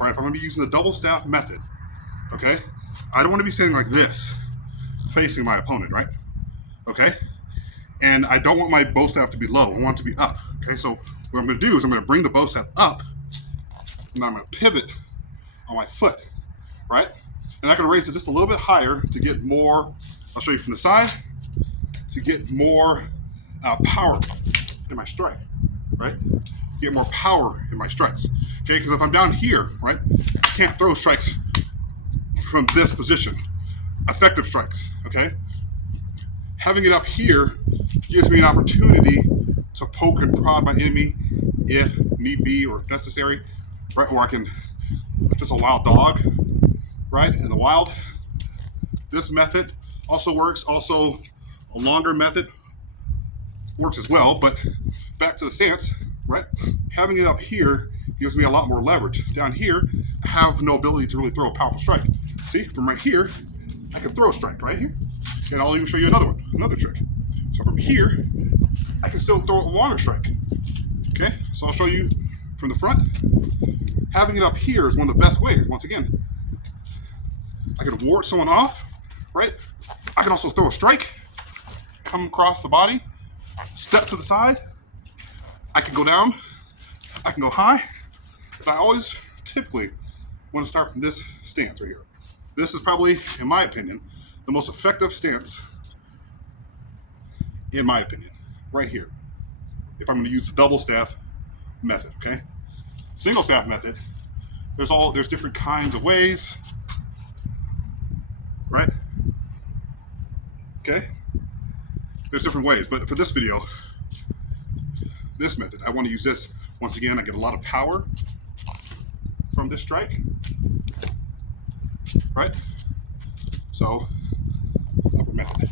staff, right? If I'm gonna be using the double staff method, okay, I don't want to be standing like this, facing my opponent, right? Okay, and I don't want my bow staff to be low. I want it to be up. Okay, so what I'm gonna do is I'm gonna bring the bow staff up, and I'm gonna pivot on my foot, right? And I can raise it just a little bit higher to get more. I'll show you from the side to get more power in my strike, right? Get more power in my strikes, okay? Because if I'm down here, right, I can't throw strikes from this position, effective strikes, okay? Having it up here gives me an opportunity to poke and prod my enemy if need be or if necessary, right? Or I can, if it's a wild dog, right, in the wild, this method also works. Also, a longer method works as well, but back to the stance, right? Having it up here gives me a lot more leverage. Down here, I have no ability to really throw a powerful strike. See, from right here, I can throw a strike right here. And I'll even show you another one, another trick. So from here, I can still throw a longer strike. Okay, so I'll show you from the front. Having it up here is one of the best ways. Once again, I can ward someone off, right? I can also throw a strike, come across the body, step to the side. I can go down, I can go high, but I always typically want to start from this stance right here. This is probably, in my opinion, the most effective stance, in my opinion, right here. If I'm going to use the double staff method, okay? Single staff method, there's different kinds of ways, right? Okay? There's different ways, but for this video, this method, I want to use this. Once again, I get a lot of power from this strike, right? So, upper method.